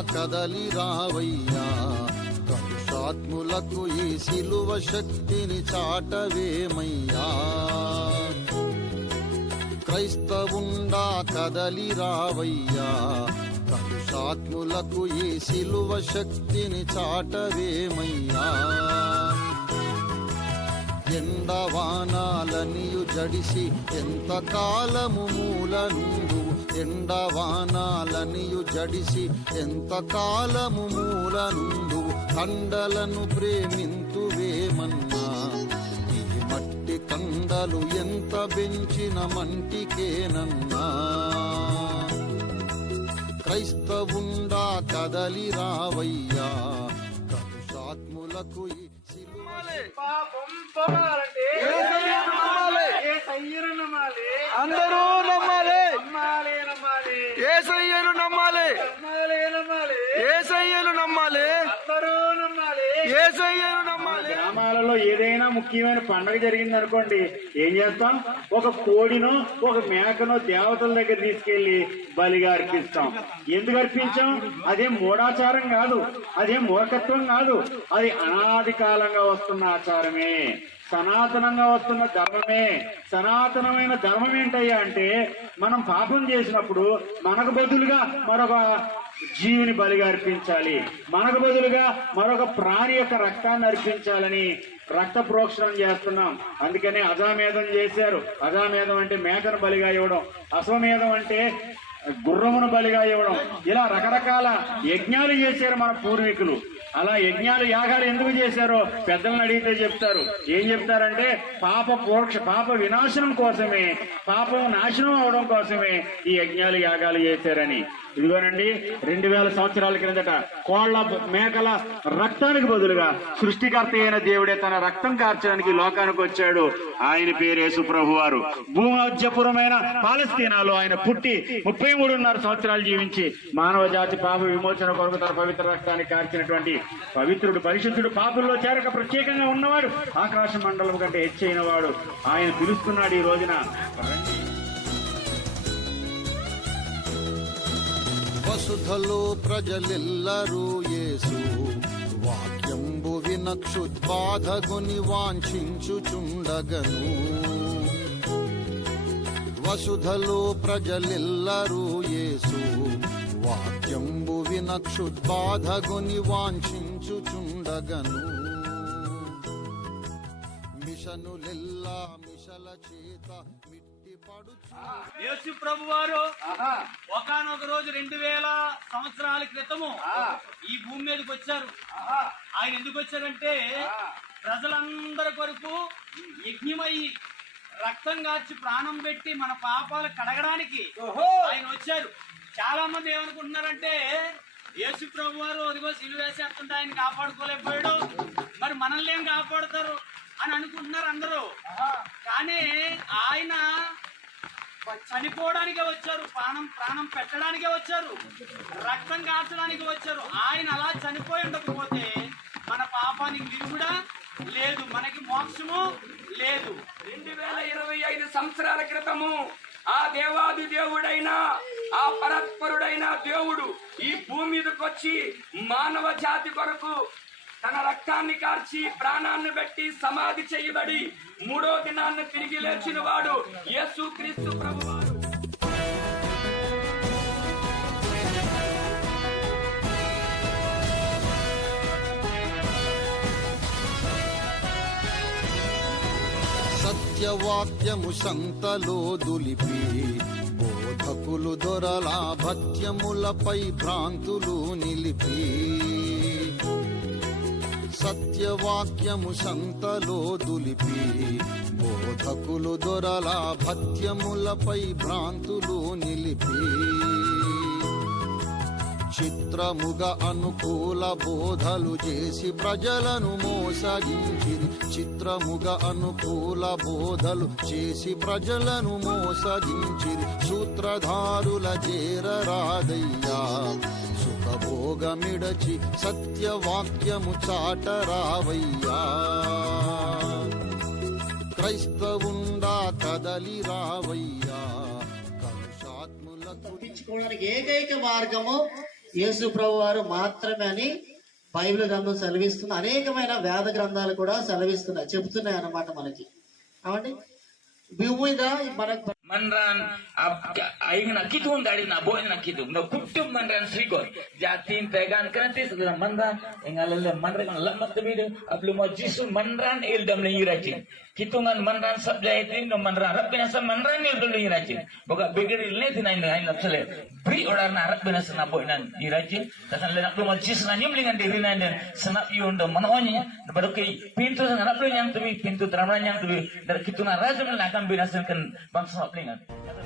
కదలి రావయ్యా. కలుషాత్ములకు ఈ శిలువ శక్తిని చాటవేమయ్యా. క్రైస్తవుండా కదలి రావయ్యా. కలుషాత్ములకు ఈ శిలువ శక్తిని చాటవేమయ్యా. ఎండవానాలనియు జడిసి ఎంత కాలము మూలనుండు? ఎండవానాలనియు జడిసి ఎంత కాలము మూలనుండు? కండలను ప్రేమింతువేమన్నా ఈ మట్టి కండలు ఎంత పెంచిన మంటికేనన్నా? క్రైస్తవుండా కదలి రావయ్య ఏదైనా ముఖ్యమైన పండగ జరిగింది అనుకోండి ఏం చేస్తాం? ఒక కోడినో ఒక మేకనో దేవతల దగ్గర తీసుకెళ్ళి బలిగా అర్పిస్తాం. ఎందుకు అర్పించాం? అదే మూఢాచారం కాదు అదే మూర్ఖత్వం కాదు అది అనాది కాలంగా వస్తున్న ఆచారమే సనాతనంగా వస్తున్న ధర్మమే. సనాతనమైన ధర్మం ఏంటయ్యా అంటే మనం పాపం చేసినప్పుడు మనకు బదులుగా మరొక జీవిని బలిగా అర్పించాలి. మనకు బదులుగా మరొక ప్రాణి యొక్క రక్తాన్ని అర్పించాలని రక్త ప్రోక్షణం చేస్తున్నాం. అందుకనే అజామేధం చేశారు. అజామేధం అంటే మేకను బలిగా ఇవ్వడం. అశ్వమేధం అంటే గుర్రమును బలిగా ఇవ్వడం. ఇలా రకరకాల యజ్ఞాలు చేశారు మన పూర్వీకులు. అలా యజ్ఞాలు యాగాలు ఎందుకు చేశారో పెద్దలను అడిగితే చెప్తారు. ఏం చెప్తారంటే పాప పోక్ష పాప వినాశనం కోసమే పాపం నాశనం అవడం కోసమే ఈ యజ్ఞాలు యాగాలు చేశారని. ఇదిగోనండి రెండు వేల సంవత్సరాల క్రిందట కోళ్ళ మేకల రక్తానికి బదులుగా సృష్టికర్త అయిన దేవుడే తన రక్తం కార్చడానికి లోకానికి వచ్చాడు. ఆయన పేరు యేసు వారు. భూమధ్యపురమైన పాలస్తీనాలో ఆయన పుట్టి ముప్పై మూడున్నర సంవత్సరాలు జీవించి మానవ జాతి పాప విమోచన కొరకు తన పవిత్ర రక్తాన్ని కార్చినటువంటి పవిత్రుడు పరిశుద్ధుడు పాపుల్లో చేరక ప్రత్యేకంగా ఉన్నవాడు ఆకాశ మండలం కంటే హెచ్చైన వాడు. ఆయన పిలుస్తున్నాడు ఈ రోజున. వసుధలో ప్రజలెల్లరూ యేసు వాక్యంబు వినక్షుద్బాధగుని వాంఛించుచుండగను. వసుధలో ప్రజలెల్లరూ యేసు వినక్షుద్బాధగుని వాంఛించుచుండగను మిషనులెల్లా మిషల చేత మిట్టి పడుచు యేసు ప్రభు వారు ఒకనొక రోజు రెండు వేల సంవత్సరాల క్రితము ఈ భూమి మీదకి వచ్చారు. ఆయన ఎందుకు వచ్చారంటే ప్రజలందరి కొరకు యజ్ఞమయ్యి రక్తం కార్చి ప్రాణం పెట్టి మన పాపాలు కడగడానికి ఆయన వచ్చారు. చాలా మంది ఏమనుకుంటున్నారంటే యేసు ప్రభు వారు అదిగో సిలువేసేస్తుంటే ఆయన కాపాడుకోలేకపోయాడు. మరి మనల్ని ఏం కాపాడుతారు అని అనుకుంటున్నారు అందరూ. కానీ ఆయన చనిపోవడానికే వచ్చారు ప్రాణం ప్రాణం పెట్టడానికే వచ్చారు రక్తం కాల్చడానికి వచ్చారు. ఆయన అలా చనిపోయి ఉండకపోతే మన పాపానికి విరుగుడా లేదు మనకి మోక్షము లేదు. రెండు వేల ఇరవై ఐదు సంవత్సరాల క్రితము ఆ దేవాది దేవుడైన ఆ పరత్పరుడైన దేవుడు ఈ భూమి మీదకి వచ్చి మానవ జాతి కొరకు తన రక్తాన్ని కార్చి ప్రాణాన్ని పెట్టి సమాధి చేయబడి మూడో దినాన్ని తిరిగి లేచిన వాడు యేసు క్రీస్తు ప్రభు సత్యవాక్యము సంతలో దులిపి హకులు దొరల భత్యములపై భ్రాంతులు నిలిపి సత్యవాక్యము సంతలో దులిపి బోధకులు దొరల భత్యములపై భ్రాంతులు నిలిపి చిత్రముగా అనుకూల బోధలు చేసి ప్రజలను మోసగించిరి. చిత్రముగా అనుకూల బోధలు చేసి ప్రజలను మోసగించిరి. సూత్రధారుల చేరరాదయ్యా సుఖభోగమిడచి సత్యవాక్యము చాటరావయ్యా. క్రైస్తవుండా కదలి రావయ్యా తప్పించుకోవడానికి ఏకైక మార్గము యేసు ప్రభు వారు మాత్రమే అని బైబిల్ గ్రంథం సెలవిస్తుంది అనేకమైన వేద గ్రంథాలు కూడా సెలవిస్తున్నాయి చెప్తున్నాయి అన్నమాట మనకి. కాబట్టి భూమి మీద మనకు Manran abka aing nakit hun dari nabo ini nakit hun nabo kutum manran srikot jatin tegan kena dengan manran engal lele manran kan lemak tapi de ablu mo jisu manran il dam lehi kitu ngan manran sabda jahit ini no manran rap kena sam manran il dam lehi racin boka beger il tina ina dengan ilap sele. Bri orang na rap kena nan di racin tasan lelak lu mo jisu nan yum lingan diri nain dan senap yun dong mana onya na baru kei pintu senarap lu nyang tapi pintu teramran nyang tapi dari kitungan razum lelakam binasen kan bangsa 另一个领域。